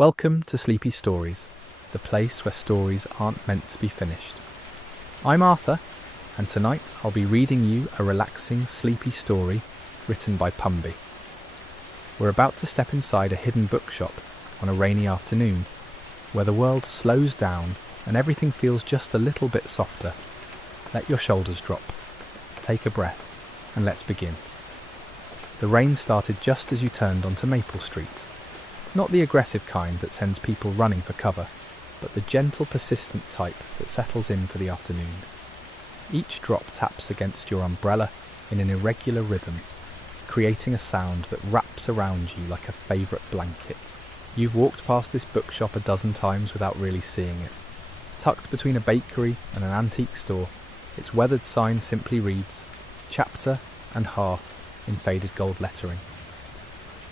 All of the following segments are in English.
Welcome to Sleepy Stories, the place where stories aren't meant to be finished. I'm Arthur, and tonight I'll be reading you a relaxing, sleepy story written by Pumby. We're about to step inside a hidden bookshop on a rainy afternoon, where the world slows down and everything feels just a little bit softer. Let your shoulders drop, take a breath, and let's begin. The rain started just as you turned onto Maple Street. Not the aggressive kind that sends people running for cover, but the gentle, persistent type that settles in for the afternoon. Each drop taps against your umbrella in an irregular rhythm, creating a sound that wraps around you like a favourite blanket. You've walked past this bookshop a dozen times without really seeing it. Tucked between a bakery and an antique store, its weathered sign simply reads, Chapter and Hearth in faded gold lettering.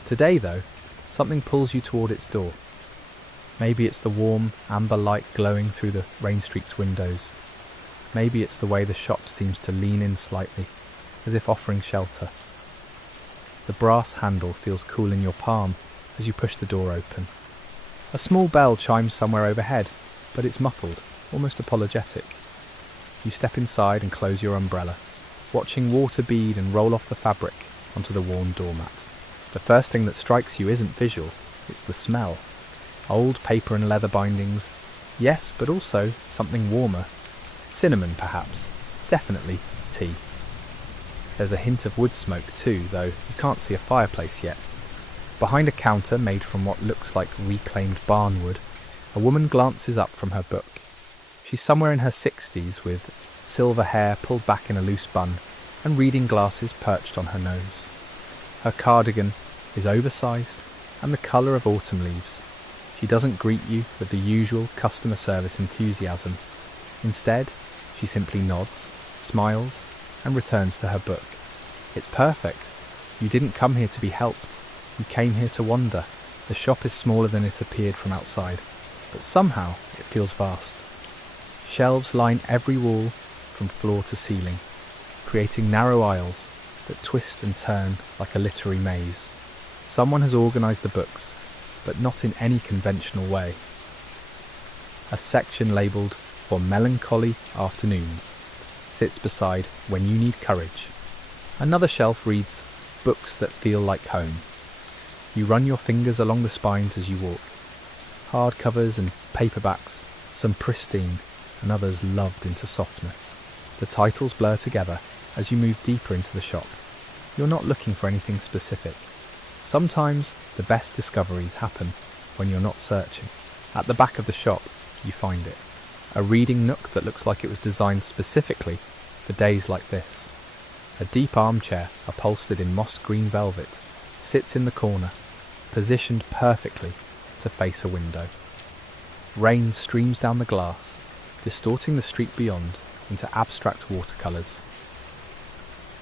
Today, though, something pulls you toward its door. Maybe it's the warm, amber light glowing through the rain-streaked windows. Maybe it's the way the shop seems to lean in slightly, as if offering shelter. The brass handle feels cool in your palm as you push the door open. A small bell chimes somewhere overhead, but it's muffled, almost apologetic. You step inside and close your umbrella, watching water bead and roll off the fabric onto the worn doormat. The first thing that strikes you isn't visual, it's the smell. Old paper and leather bindings, yes, but also something warmer. Cinnamon, perhaps. Definitely tea. There's a hint of wood smoke too, though you can't see a fireplace yet. Behind a counter made from what looks like reclaimed barnwood, a woman glances up from her book. She's somewhere in her 60s with silver hair pulled back in a loose bun and reading glasses perched on her nose. Her cardigan is oversized and the colour of autumn leaves. She doesn't greet you with the usual customer service enthusiasm. Instead, she simply nods, smiles, and returns to her book. It's perfect. You didn't come here to be helped. You came here to wander. The shop is smaller than it appeared from outside, but somehow it feels vast. Shelves line every wall from floor to ceiling, creating narrow aisles that twist and turn like a literary maze. Someone has organised the books, but not in any conventional way. A section labelled For Melancholy Afternoons sits beside When You Need Courage. Another shelf reads Books That Feel Like Home. You run your fingers along the spines as you walk. Hardcovers and paperbacks, some pristine and others loved into softness. The titles blur together as you move deeper into the shop. You're not looking for anything specific. Sometimes the best discoveries happen when you're not searching. At the back of the shop, you find it. A reading nook that looks like it was designed specifically for days like this. A deep armchair, upholstered in moss green velvet, sits in the corner, positioned perfectly to face a window. Rain streams down the glass, distorting the street beyond into abstract watercolours.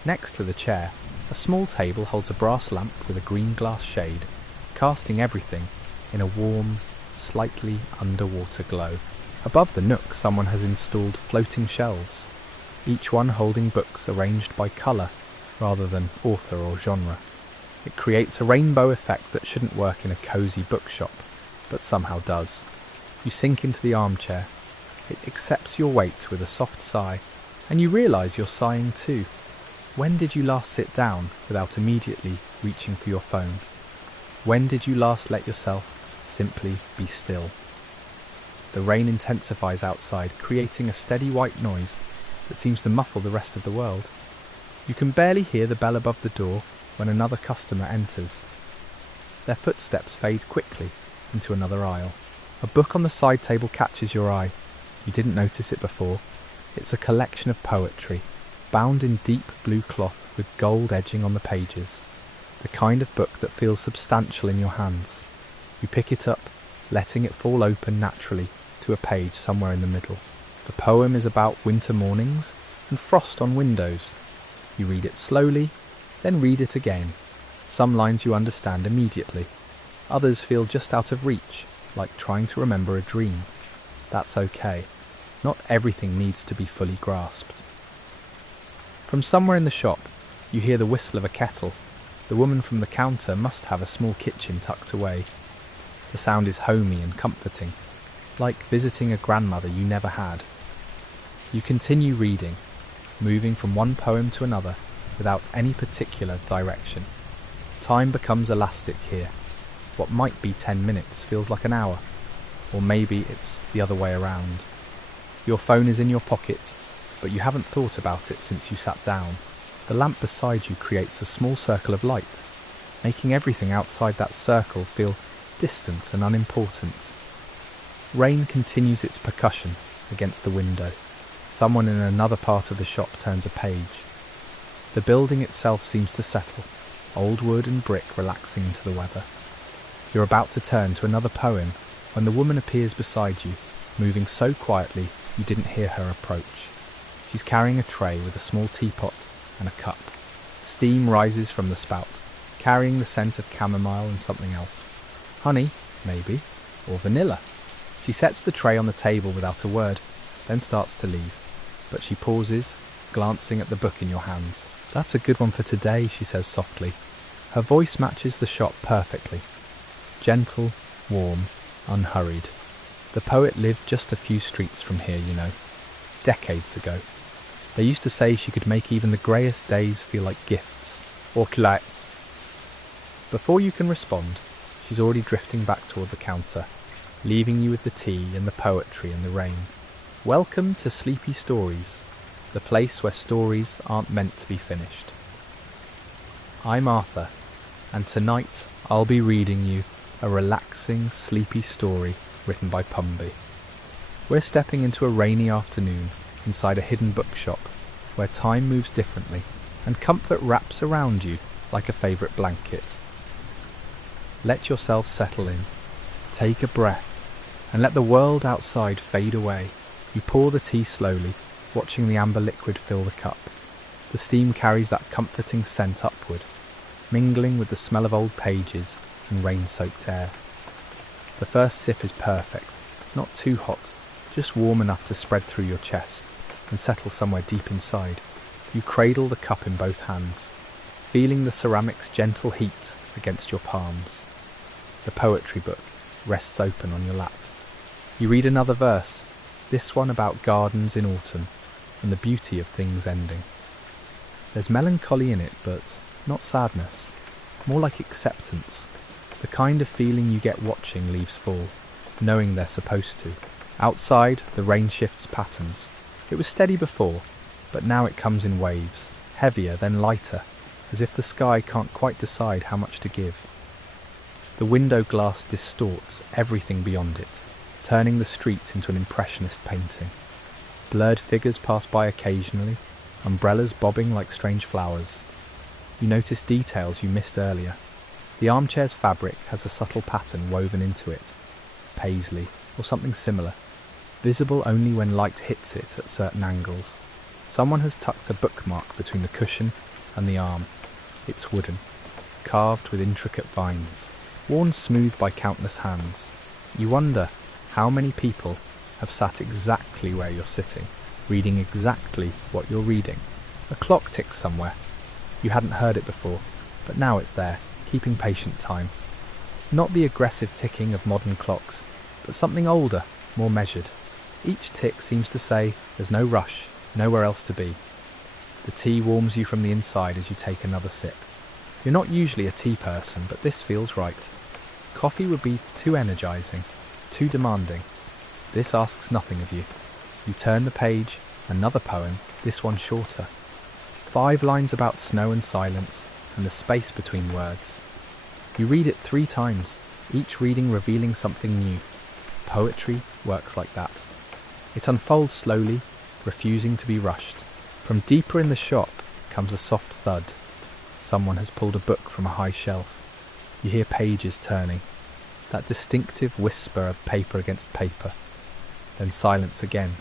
Next to the chair, a small table holds a brass lamp with a green glass shade, casting everything in a warm, slightly underwater glow. Above the nook, someone has installed floating shelves, each one holding books arranged by colour rather than author or genre. It creates a rainbow effect that shouldn't work in a cosy bookshop, but somehow does. You sink into the armchair. It accepts your weight with a soft sigh, and you realise you're sighing too. When did you last sit down without immediately reaching for your phone? When did you last let yourself simply be still? The rain intensifies outside, creating a steady white noise that seems to muffle the rest of the world. You can barely hear the bell above the door when another customer enters. Their footsteps fade quickly into another aisle. A book on the side table catches your eye. You didn't notice it before. It's a collection of poetry, bound in deep blue cloth with gold edging on the pages. The kind of book that feels substantial in your hands. You pick it up, letting it fall open naturally to a page somewhere in the middle. The poem is about winter mornings and frost on windows. You read it slowly, then read it again. Some lines you understand immediately. Others feel just out of reach, like trying to remember a dream. That's okay. Not everything needs to be fully grasped. From somewhere in the shop, you hear the whistle of a kettle. The woman from the counter must have a small kitchen tucked away. The sound is homey and comforting, like visiting a grandmother you never had. You continue reading, moving from one poem to another without any particular direction. Time becomes elastic here. What might be 10 minutes feels like an hour, or maybe it's the other way around. Your phone is in your pocket, but you haven't thought about it since you sat down. The lamp beside you creates a small circle of light, making everything outside that circle feel distant and unimportant. Rain continues its percussion against the window. Someone in another part of the shop turns a page. The building itself seems to settle, old wood and brick relaxing into the weather. You're about to turn to another poem when the woman appears beside you, moving so quietly you didn't hear her approach. She's carrying a tray with a small teapot and a cup. Steam rises from the spout, carrying the scent of chamomile and something else. Honey, maybe, or vanilla. She sets the tray on the table without a word, then starts to leave. But she pauses, glancing at the book in your hands. That's a good one for today, she says softly. Her voice matches the shop perfectly. Gentle, warm, unhurried. The poet lived just a few streets from here, you know. Decades ago. They used to say she could make even the greyest days feel like gifts. Or like. Before you can respond, she's already drifting back toward the counter, leaving you with the tea and the poetry and the rain. Welcome to Sleepy Stories, the place where stories aren't meant to be finished. I'm Arthur, and tonight I'll be reading you a relaxing, sleepy story written by Pumby. We're stepping into a rainy afternoon inside a hidden bookshop where time moves differently and comfort wraps around you like a favourite blanket. Let yourself settle in, take a breath, and let the world outside fade away. You pour the tea slowly, watching the amber liquid fill the cup. The steam carries that comforting scent upward, mingling with the smell of old pages and rain-soaked air. The first sip is perfect, not too hot, just warm enough to spread through your chest and settle somewhere deep inside. You cradle the cup in both hands, feeling the ceramic's gentle heat against your palms. The poetry book rests open on your lap. You read another verse, this one about gardens in autumn and the beauty of things ending. There's melancholy in it, but not sadness, more like acceptance, the kind of feeling you get watching leaves fall, knowing they're supposed to. Outside, the rain shifts patterns. It was steady before, but now it comes in waves, heavier then lighter, as if the sky can't quite decide how much to give. The window glass distorts everything beyond it, turning the street into an impressionist painting. Blurred figures pass by occasionally, umbrellas bobbing like strange flowers. You notice details you missed earlier. The armchair's fabric has a subtle pattern woven into it, paisley or something similar, visible only when light hits it at certain angles. Someone has tucked a bookmark between the cushion and the arm. It's wooden, carved with intricate vines, worn smooth by countless hands. You wonder how many people have sat exactly where you're sitting, reading exactly what you're reading. A clock ticks somewhere. You hadn't heard it before, but now it's there, keeping patient time. Not the aggressive ticking of modern clocks, but something older, more measured. Each tick seems to say there's no rush, nowhere else to be. The tea warms you from the inside as you take another sip. You're not usually a tea person, but this feels right. Coffee would be too energising, too demanding. This asks nothing of you. You turn the page, another poem, this one shorter. 5 lines about snow and silence, and the space between words. You read it 3 times, each reading revealing something new. Poetry works like that. It unfolds slowly, refusing to be rushed. From deeper in the shop comes a soft thud. Someone has pulled a book from a high shelf. You hear pages turning, that distinctive whisper of paper against paper. Then silence again,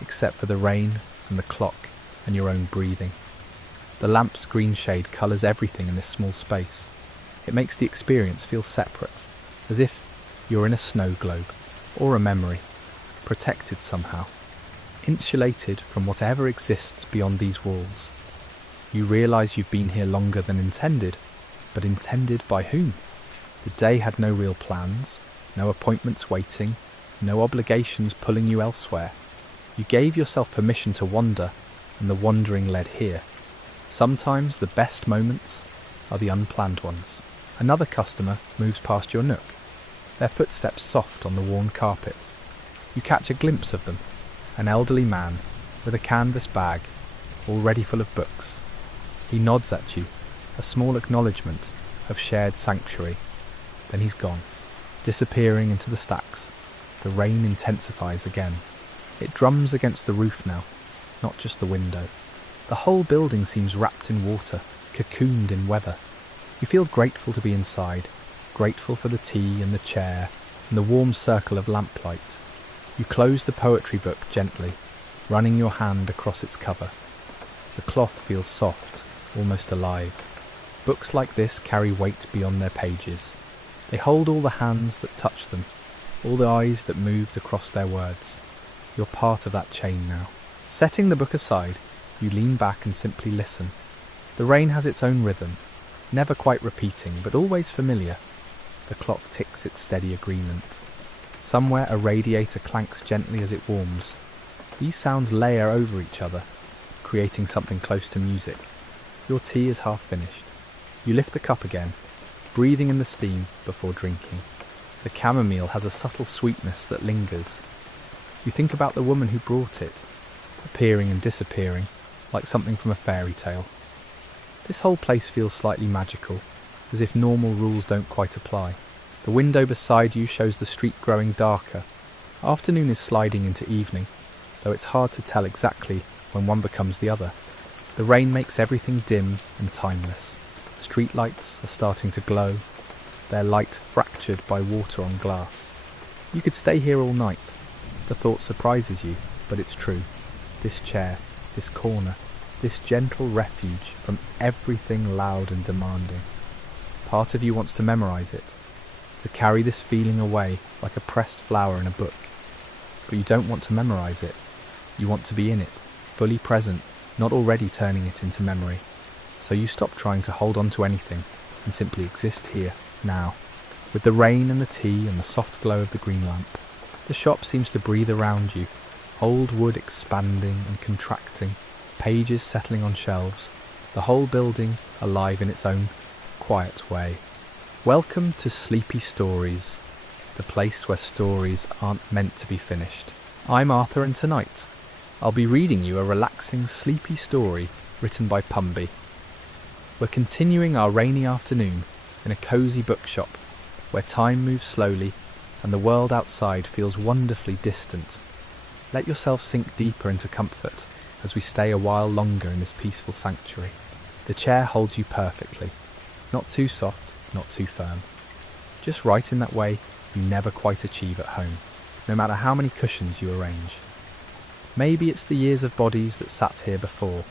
except for the rain and the clock and your own breathing. The lamp's green shade colours everything in this small space. It makes the experience feel separate, as if you're in a snow globe, or a memory, protected somehow, insulated from whatever exists beyond these walls. You realise you've been here longer than intended, but intended by whom? The day had no real plans. no appointments waiting, no obligations pulling you elsewhere. You gave yourself permission to wander, and the wandering led here. Sometimes the best moments are the unplanned ones. Another customer moves past your nook, their footsteps soft on the worn carpet. You catch a glimpse of them, an elderly man with a canvas bag, already full of books. He nods at you, a small acknowledgement of shared sanctuary. Then he's gone, disappearing into the stacks. The rain intensifies again. It drums against the roof now, not just the window. The whole building seems wrapped in water, cocooned in weather. You feel grateful to be inside, grateful for the tea and the chair and the warm circle of lamplight. You close the poetry book gently, running your hand across its cover. The cloth feels soft, almost alive. Books like this carry weight beyond their pages. They hold all the hands that touch them, all the eyes that moved across their words. You're part of that chain now. Setting the book aside, you lean back and simply listen. The rain has its own rhythm, never quite repeating, but always familiar. The clock ticks its steady agreement. Somewhere a radiator clanks gently as it warms. These sounds layer over each other, creating something close to music. Your tea is half finished. You lift the cup again, breathing in the steam before drinking. The chamomile has a subtle sweetness that lingers. You think about the woman who brought it, appearing and disappearing, like something from a fairy tale. This whole place feels slightly magical, as if normal rules don't quite apply. The window beside you shows the street growing darker. Afternoon is sliding into evening, though it's hard to tell exactly when one becomes the other. The rain makes everything dim and timeless. Street lights are starting to glow, their light fractured by water on glass. You could stay here all night. The thought surprises you, but it's true. This chair, this corner, this gentle refuge from everything loud and demanding. Part of you wants to memorize it, to carry this feeling away like a pressed flower in a book. But you don't want to memorize it. You want to be in it, fully present, not already turning it into memory. So you stop trying to hold on to anything and simply exist here, now. With the rain and the tea and the soft glow of the green lamp, the shop seems to breathe around you, old wood expanding and contracting, pages settling on shelves, the whole building alive in its own quiet way. Welcome to Sleepy Stories, the place where stories aren't meant to be finished. I'm Arthur, and tonight I'll be reading you a relaxing, sleepy story written by Pumby. We're continuing our rainy afternoon in a cosy bookshop where time moves slowly and the world outside feels wonderfully distant. Let yourself sink deeper into comfort as we stay a while longer in this peaceful sanctuary. The chair holds you perfectly, not too soft, not too firm. Just right in that way you never quite achieve at home, no matter how many cushions you arrange. Maybe it's the years of bodies that sat here before,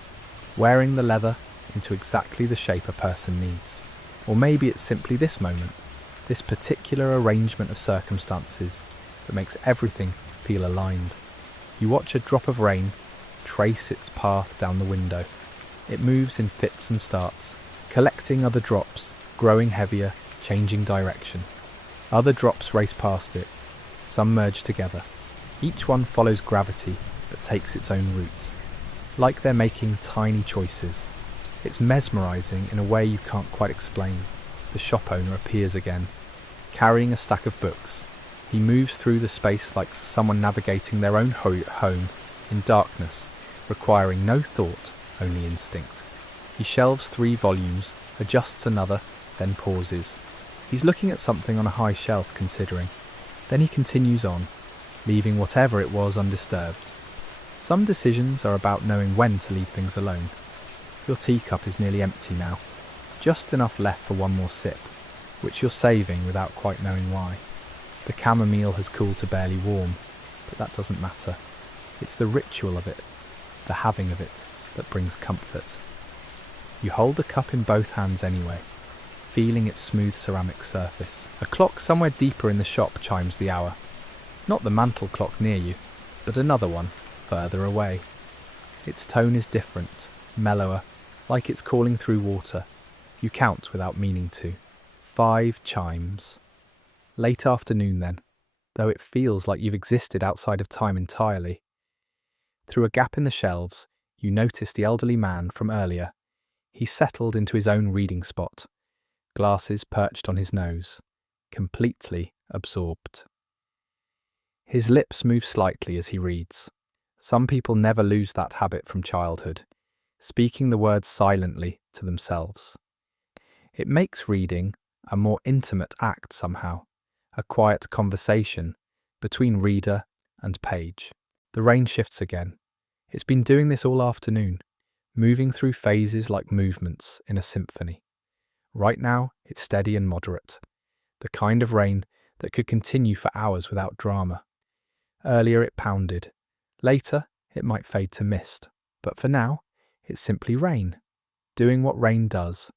wearing the leather into exactly the shape a person needs. Or maybe it's simply this moment, this particular arrangement of circumstances that makes everything feel aligned. You watch a drop of rain trace its path down the window. It moves in fits and starts, collecting other drops, growing heavier, changing direction. Other drops race past it, some merge together. Each one follows gravity but takes its own route. Like they're making tiny choices. It's mesmerising in a way you can't quite explain. The shop owner appears again, carrying a stack of books. He moves through the space like someone navigating their own home in darkness, requiring no thought, only instinct. He shelves 3 volumes, adjusts another, then pauses. He's looking at something on a high shelf, considering. Then he continues on, leaving whatever it was undisturbed. Some decisions are about knowing when to leave things alone. Your teacup is nearly empty now, just enough left for one more sip, which you're saving without quite knowing why. The chamomile has cooled to barely warm, but that doesn't matter. It's the ritual of it, the having of it, that brings comfort. You hold the cup in both hands anyway, feeling its smooth ceramic surface. A clock somewhere deeper in the shop chimes the hour. Not the mantel clock near you, but another one, further away. Its tone is different, mellower, like it's calling through water. You count without meaning to. 5 chimes. Late afternoon then, though it feels like you've existed outside of time entirely. Through a gap in the shelves, you notice the elderly man from earlier. He's settled into his own reading spot, glasses perched on his nose, completely absorbed. His lips move slightly as he reads. Some people never lose that habit from childhood, speaking the words silently to themselves. It makes reading a more intimate act somehow, a quiet conversation between reader and page. The rain shifts again. It's been doing this all afternoon, moving through phases like movements in a symphony. Right now, it's steady and moderate, the kind of rain that could continue for hours without drama. Earlier it pounded. Later, it might fade to mist. But for now, it's simply rain, doing what rain does,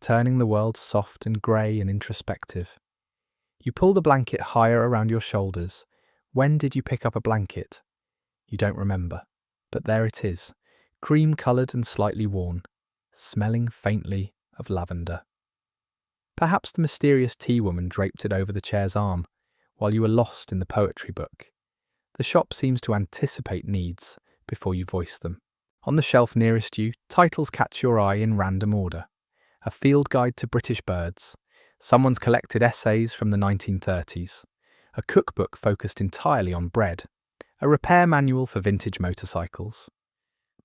turning the world soft and grey and introspective. You pull the blanket higher around your shoulders. When did you pick up a blanket? You don't remember. But there it is, cream-coloured and slightly worn, smelling faintly of lavender. Perhaps the mysterious tea woman draped it over the chair's arm, while you were lost in the poetry book. The shop seems to anticipate needs before you voice them. On the shelf nearest you, titles catch your eye in random order. A field guide to British birds, someone's collected essays from the 1930s, a cookbook focused entirely on bread, a repair manual for vintage motorcycles.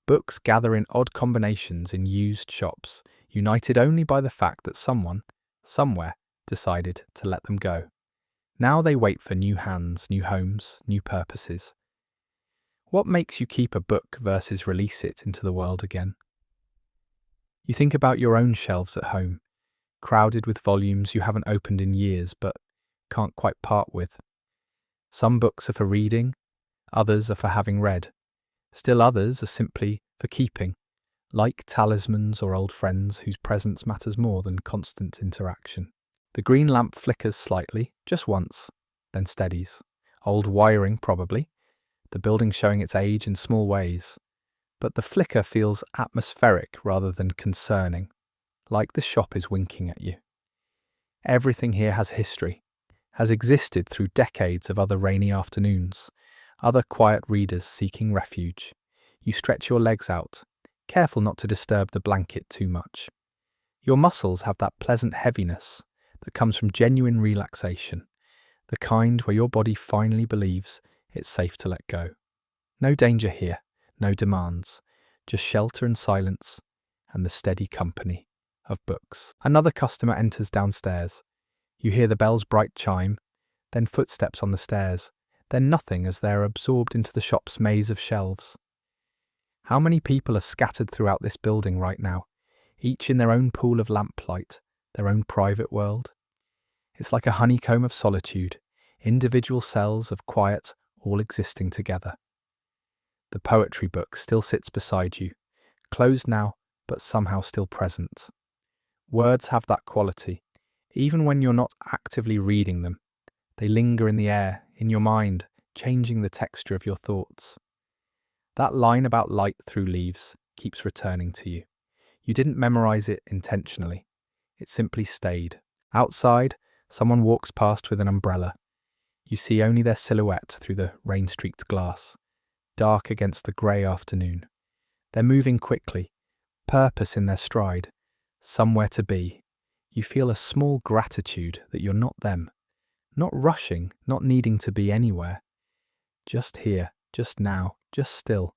Books gather in odd combinations in used shops, united only by the fact that someone, somewhere, decided to let them go. Now they wait for new hands, new homes, new purposes. What makes you keep a book versus release it into the world again? You think about your own shelves at home, crowded with volumes you haven't opened in years but can't quite part with. Some books are for reading, others are for having read. Still others are simply for keeping, like talismans or old friends whose presence matters more than constant interaction. The green lamp flickers slightly, just once, then steadies. Old wiring, probably. The building showing its age in small ways. But the flicker feels atmospheric rather than concerning, like the shop is winking at you. Everything here has history, has existed through decades of other rainy afternoons, other quiet readers seeking refuge. You stretch your legs out, careful not to disturb the blanket too much. Your muscles have that pleasant heaviness that comes from genuine relaxation, the kind where your body finally believes it's safe to let go. No danger here, no demands, just shelter and silence and the steady company of books. Another customer enters downstairs. You hear the bell's bright chime, then footsteps on the stairs, then nothing as they're absorbed into the shop's maze of shelves. How many people are scattered throughout this building right now, each in their own pool of lamplight, their own private world? It's like a honeycomb of solitude, individual cells of quiet, all existing together. The poetry book still sits beside you, closed now, but somehow still present. Words have that quality. Even when you're not actively reading them, they linger in the air, in your mind, changing the texture of your thoughts. That line about light through leaves keeps returning to you. You didn't memorize it intentionally. It simply stayed. Outside, someone walks past with an umbrella. You see only their silhouette through the rain-streaked glass, dark against the grey afternoon. They're moving quickly, purpose in their stride, somewhere to be. You feel a small gratitude that you're not them, not rushing, not needing to be anywhere. Just here, just now, just still.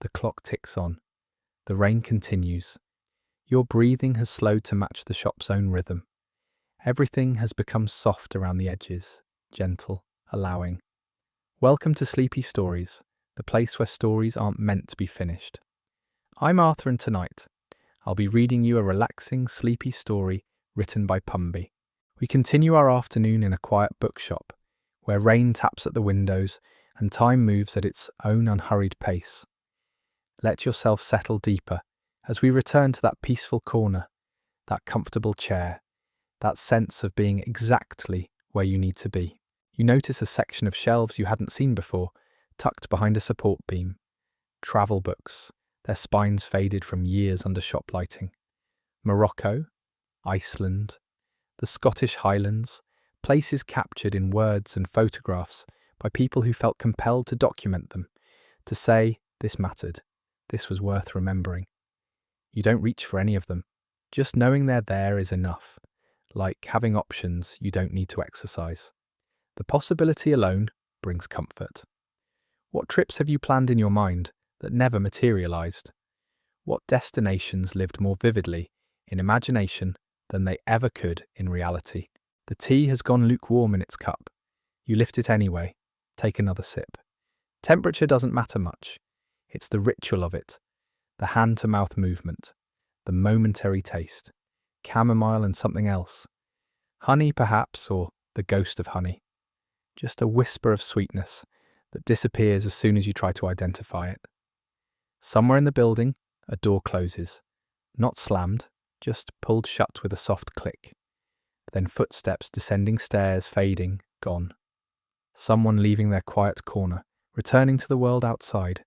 The clock ticks on. The rain continues. Your breathing has slowed to match the shop's own rhythm. Everything has become soft around the edges, gentle, allowing. Welcome to Sleepy Stories, the place where stories aren't meant to be finished. I'm Arthur, and tonight I'll be reading you a relaxing, sleepy story written by Pumby. We continue our afternoon in a quiet bookshop, where rain taps at the windows and time moves at its own unhurried pace. Let yourself settle deeper as we return to that peaceful corner, that comfortable chair, that sense of being exactly where you need to be. You notice a section of shelves you hadn't seen before, tucked behind a support beam. Travel books, their spines faded from years under shop lighting. Morocco, Iceland, the Scottish Highlands, places captured in words and photographs by people who felt compelled to document them, to say, this mattered, this was worth remembering. You don't reach for any of them. Just knowing they're there is enough, like having options you don't need to exercise. The possibility alone brings comfort. What trips have you planned in your mind that never materialized? What destinations lived more vividly in imagination than they ever could in reality? The tea has gone lukewarm in its cup. You lift it anyway. Take another sip. Temperature doesn't matter much. It's the ritual of it, the hand-to-mouth movement, the momentary taste, chamomile and something else. Honey, perhaps, or the ghost of honey. Just a whisper of sweetness that disappears as soon as you try to identify it. Somewhere in the building, a door closes. Not slammed, just pulled shut with a soft click. Then footsteps descending stairs, fading, gone. Someone leaving their quiet corner, returning to the world outside.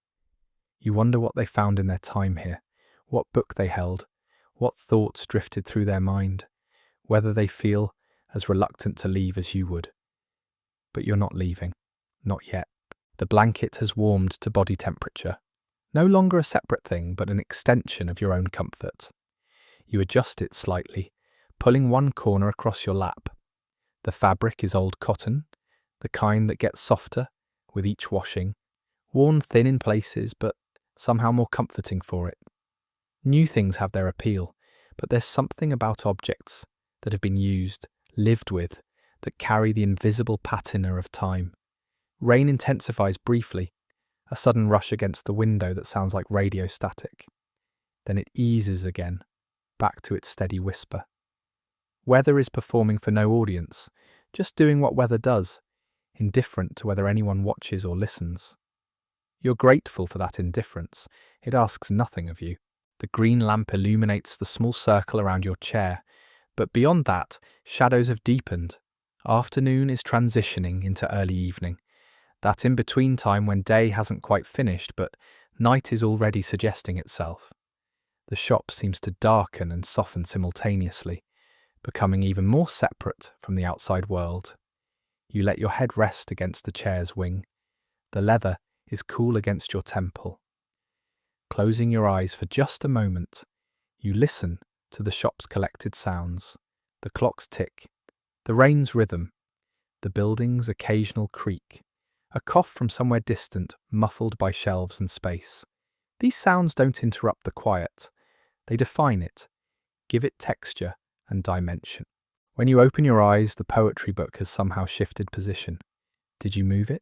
You wonder what they found in their time here, what book they held, what thoughts drifted through their mind, whether they feel as reluctant to leave as you would. But you're not leaving. Not yet. The blanket has warmed to body temperature. No longer a separate thing, but an extension of your own comfort. You adjust it slightly, pulling one corner across your lap. The fabric is old cotton, the kind that gets softer with each washing, worn thin in places, but somehow more comforting for it. New things have their appeal, but there's something about objects that have been used, lived with, that carry the invisible patina of time. Rain intensifies briefly, a sudden rush against the window that sounds like radio static. Then it eases again, back to its steady whisper. Weather is performing for no audience, just doing what weather does, indifferent to whether anyone watches or listens. You're grateful for that indifference. It asks nothing of you. The green lamp illuminates the small circle around your chair, but beyond that, shadows have deepened. Afternoon is transitioning into early evening, that in-between time when day hasn't quite finished, but night is already suggesting itself. The shop seems to darken and soften simultaneously, becoming even more separate from the outside world. You let your head rest against the chair's wing. The leather is cool against your temple. Closing your eyes for just a moment, you listen to the shop's collected sounds, the clock's tick, the rain's rhythm, the building's occasional creak, a cough from somewhere distant, muffled by shelves and space. These sounds don't interrupt the quiet. They define it, give it texture and dimension. When you open your eyes, the poetry book has somehow shifted position. Did you move it?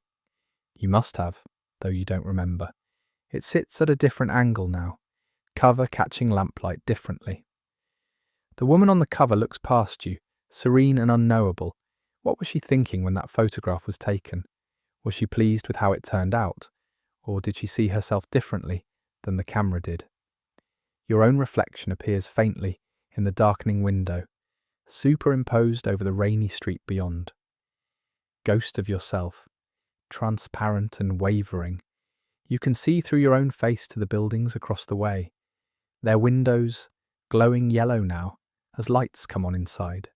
You must have, though you don't remember. It sits at a different angle now, cover catching lamplight differently. The woman on the cover looks past you, serene and unknowable. What was she thinking when that photograph was taken? Was she pleased with how it turned out? Or did she see herself differently than the camera did? Your own reflection appears faintly in the darkening window, superimposed over the rainy street beyond. Ghost of yourself, transparent and wavering. You can see through your own face to the buildings across the way, their windows glowing yellow now as lights come on inside.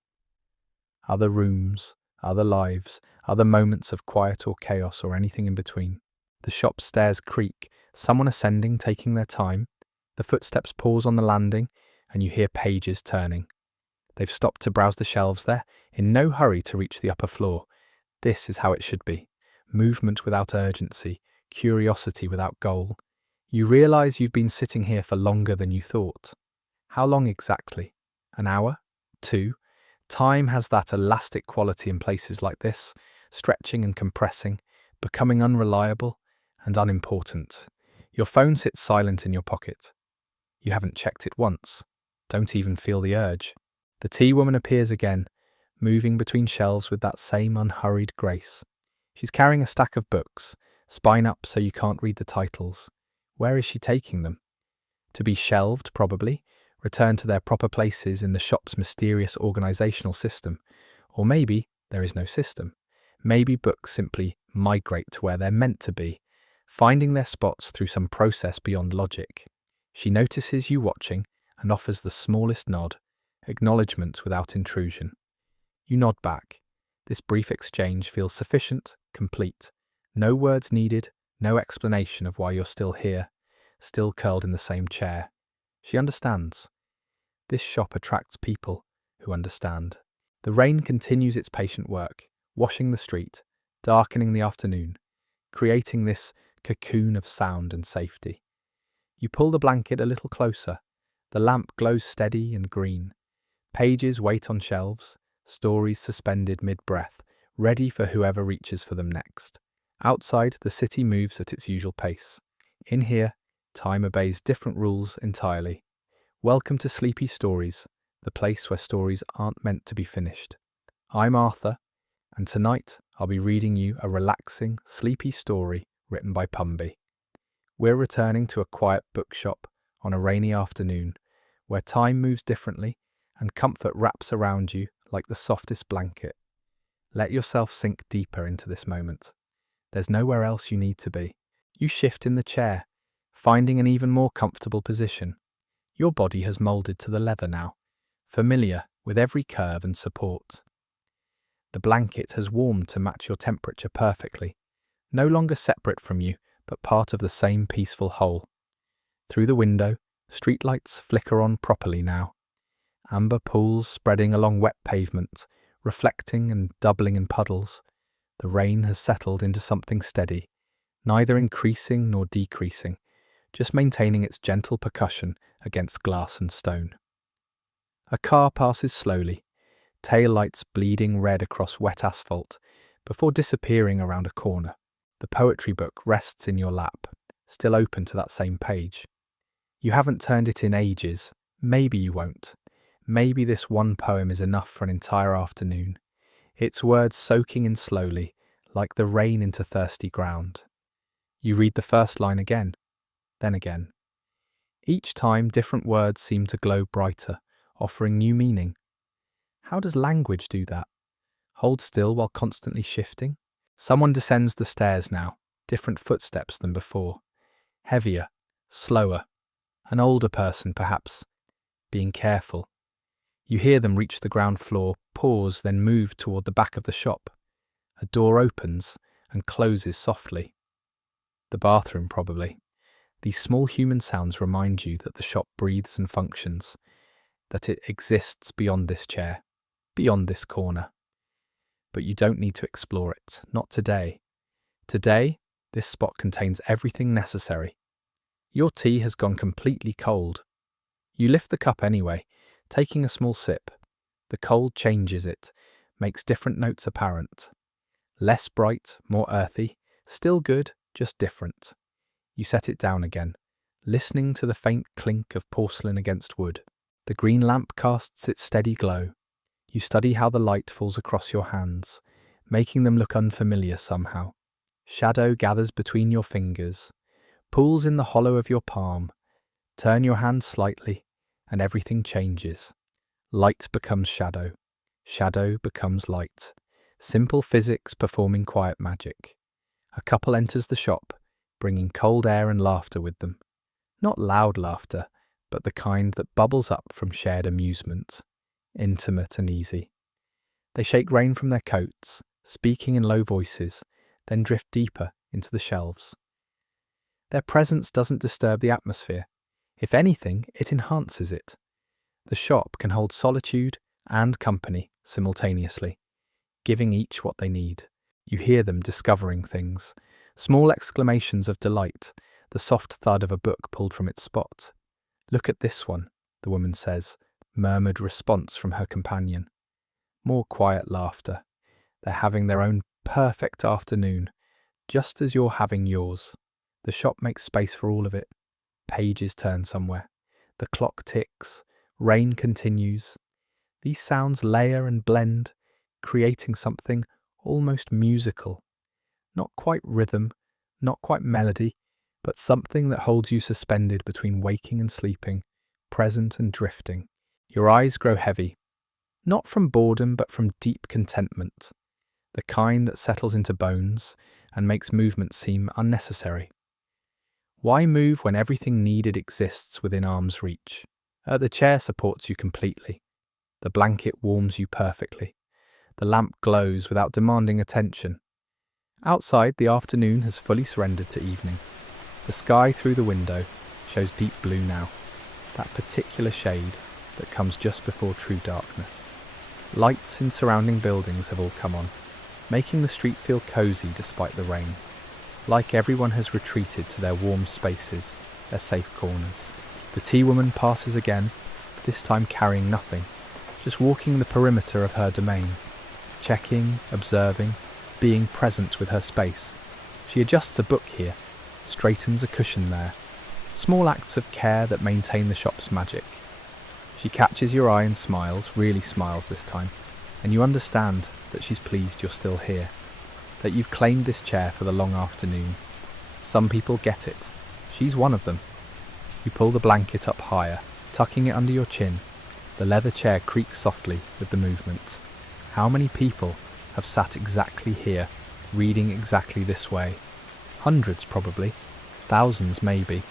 Other rooms, other lives, other moments of quiet or chaos or anything in between. The shop stairs creak, someone ascending, taking their time. The footsteps pause on the landing, and you hear pages turning. They've stopped to browse the shelves there, in no hurry to reach the upper floor. This is how it should be. Movement without urgency, curiosity without goal. You realise you've been sitting here for longer than you thought. How long exactly? An hour? 2? Time has that elastic quality in places like this, stretching and compressing, becoming unreliable and unimportant. Your phone sits silent in your pocket. You haven't checked it once. Don't even feel the urge. The tea woman appears again, moving between shelves with that same unhurried grace. She's carrying a stack of books, spine up so you can't read the titles. Where is she taking them? To be shelved, probably, returned to their proper places in the shop's mysterious organisational system. Or maybe there is no system. Maybe books simply migrate to where they're meant to be, finding their spots through some process beyond logic. She notices you watching and offers the smallest nod, acknowledgement without intrusion. You nod back, This brief exchange feels sufficient, complete. No words needed, no explanation of why you're still here, still curled in the same chair. She understands. This shop attracts people who understand. The rain continues its patient work, washing the street, darkening the afternoon, creating this cocoon of sound and safety. You pull the blanket a little closer. The lamp glows steady and green. Pages wait on shelves, stories suspended mid-breath, ready for whoever reaches for them next. Outside, the city moves at its usual pace. In here, time obeys different rules entirely. Welcome to Sleepy Stories, the place where stories aren't meant to be finished. I'm Arthur, and tonight I'll be reading you a relaxing, sleepy story written by Pumby. We're returning to a quiet bookshop on a rainy afternoon, where time moves differently and comfort wraps around you like the softest blanket. Let yourself sink deeper into this moment. There's nowhere else you need to be. You shift in the chair, finding an even more comfortable position. Your body has molded to the leather now, familiar with every curve and support. The blanket has warmed to match your temperature perfectly, no longer separate from you, but part of the same peaceful whole. Through the window, streetlights flicker on properly now. Amber pools spreading along wet pavement, reflecting and doubling in puddles. The rain has settled into something steady, neither increasing nor decreasing, just maintaining its gentle percussion against glass and stone. A car passes slowly, tail lights bleeding red across wet asphalt, before disappearing around a corner. The poetry book rests in your lap, still open to that same page. You haven't turned it in ages. Maybe you won't. Maybe this one poem is enough for an entire afternoon, its words soaking in slowly, like the rain into thirsty ground. You read the first line again, then again. Each time different words seem to glow brighter, offering new meaning. How does language do that? Hold still while constantly shifting? Someone descends the stairs now, different footsteps than before. Heavier, slower. An older person, perhaps, being careful. You hear them reach the ground floor, pause, then move toward the back of the shop. A door opens and closes softly. The bathroom, probably. These small human sounds remind you that the shop breathes and functions, that it exists beyond this chair, beyond this corner. But you don't need to explore it, not today. Today, this spot contains everything necessary. Your tea has gone completely cold. You lift the cup anyway, taking a small sip. The cold changes it, makes different notes apparent. Less bright, more earthy, still good, just different. You set it down again, listening to the faint clink of porcelain against wood. The green lamp casts its steady glow. You study how the light falls across your hands, making them look unfamiliar somehow. Shadow gathers between your fingers, pools in the hollow of your palm. Turn your hand slightly, and everything changes. Light becomes shadow. Shadow becomes light. Simple physics performing quiet magic. A couple enters the shop, bringing cold air and laughter with them. Not loud laughter, but the kind that bubbles up from shared amusement. Intimate and easy. They shake rain from their coats, speaking in low voices, then drift deeper into the shelves. Their presence doesn't disturb the atmosphere. If anything, it enhances it. The shop can hold solitude and company simultaneously, giving each what they need. You hear them discovering things, small exclamations of delight, the soft thud of a book pulled from its spot. Look at this one, the woman says, murmured response from her companion. More quiet laughter. They're having their own perfect afternoon, just as you're having yours. The shop makes space for all of it. Pages turn somewhere. The clock ticks. Rain continues. These sounds layer and blend, creating something almost musical. Not quite rhythm, not quite melody, but something that holds you suspended between waking and sleeping, present and drifting. Your eyes grow heavy, not from boredom but from deep contentment, the kind that settles into bones and makes movement seem unnecessary. Why move when everything needed exists within arm's reach? The chair supports you completely. The blanket warms you perfectly. The lamp glows without demanding attention. Outside, the afternoon has fully surrendered to evening. The sky through the window shows deep blue now, that particular shade that comes just before true darkness. Lights in surrounding buildings have all come on, making the street feel cosy despite the rain. Like everyone has retreated to their warm spaces, their safe corners. The tea woman passes again, this time carrying nothing, just walking the perimeter of her domain, checking, observing, being present with her space. She adjusts a book here, straightens a cushion there. Small acts of care that maintain the shop's magic. She catches your eye and smiles, really smiles this time, and you understand that she's pleased you're still here, that you've claimed this chair for the long afternoon. Some people get it. She's one of them. You pull the blanket up higher, tucking it under your chin. The leather chair creaks softly with the movement. How many people have sat exactly here, reading exactly this way? Hundreds probably, thousands maybe,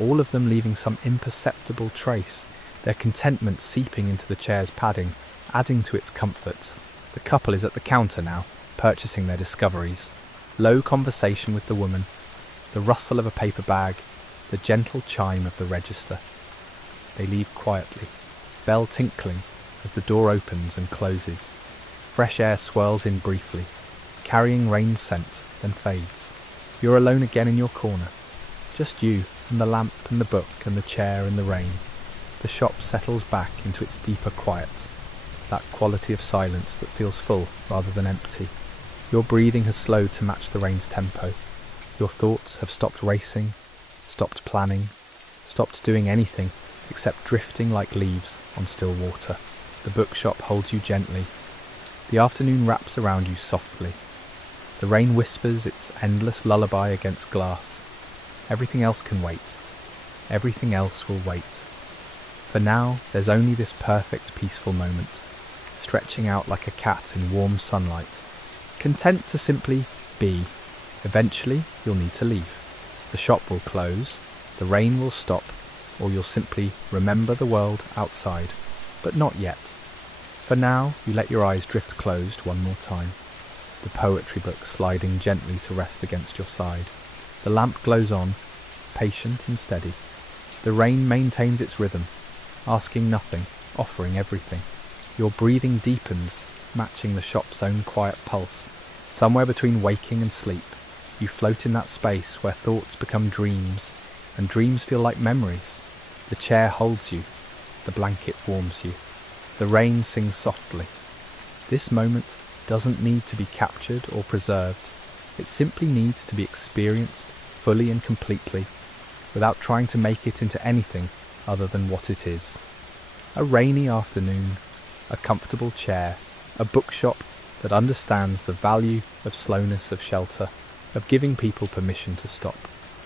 all of them leaving some imperceptible trace, their contentment seeping into the chair's padding, adding to its comfort. The couple is at the counter now, purchasing their discoveries. Low conversation with the woman, the rustle of a paper bag, the gentle chime of the register. They leave quietly, bell tinkling as the door opens and closes. Fresh air swirls in briefly, carrying rain scent, then fades. You're alone again in your corner. Just you and the lamp and the book and the chair and the rain. The shop settles back into its deeper quiet, that quality of silence that feels full rather than empty. Your breathing has slowed to match the rain's tempo. Your thoughts have stopped racing, stopped planning, stopped doing anything except drifting like leaves on still water. The bookshop holds you gently. The afternoon wraps around you softly. The rain whispers its endless lullaby against glass. Everything else can wait. Everything else will wait. For now, there's only this perfect, peaceful moment, stretching out like a cat in warm sunlight, content to simply be. Eventually, you'll need to leave. The shop will close, the rain will stop, or you'll simply remember the world outside, but not yet. For now, you let your eyes drift closed one more time, the poetry book sliding gently to rest against your side. The lamp glows on, patient and steady. The rain maintains its rhythm, asking nothing, offering everything. Your breathing deepens, matching the shop's own quiet pulse. Somewhere between waking and sleep, you float in that space where thoughts become dreams, and dreams feel like memories. The chair holds you, the blanket warms you. The rain sings softly. This moment doesn't need to be captured or preserved. It simply needs to be experienced fully and completely, without trying to make it into anything other than what it is. A rainy afternoon, a comfortable chair, a bookshop that understands the value of slowness, of shelter, of giving people permission to stop.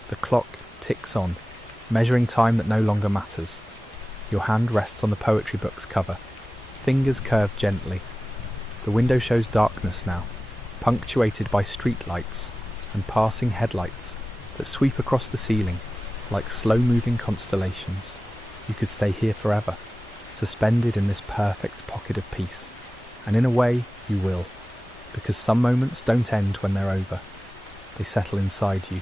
The clock ticks on, measuring time that no longer matters. Your hand rests on the poetry book's cover, fingers curve gently. The window shows darkness now, punctuated by street lights and passing headlights that sweep across the ceiling like slow-moving constellations. You could stay here forever, suspended in this perfect pocket of peace. And in a way, you will, because some moments don't end when they're over. They settle inside you,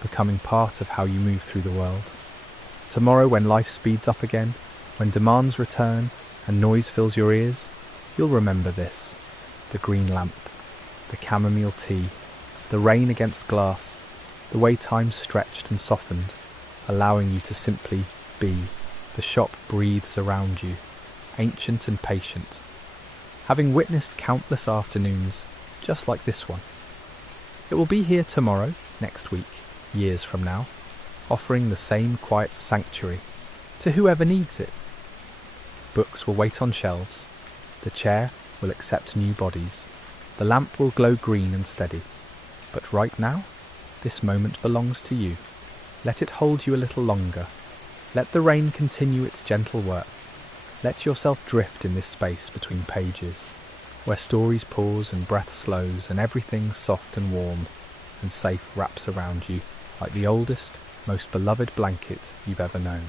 becoming part of how you move through the world. Tomorrow, when life speeds up again, when demands return and noise fills your ears, you'll remember this: the green lamp, the chamomile tea, the rain against glass, the way time stretched and softened, allowing you to simply be. The shop breathes around you, ancient and patient, having witnessed countless afternoons just like this one. It will be here tomorrow, next week, years from now, offering the same quiet sanctuary to whoever needs it. Books will wait on shelves, the chair will accept new bodies, the lamp will glow green and steady. But right now, this moment belongs to you. Let it hold you a little longer. Let the rain continue its gentle work. Let yourself drift in this space between pages, where stories pause and breath slows and everything soft and warm and safe wraps around you like the oldest, most beloved blanket you've ever known.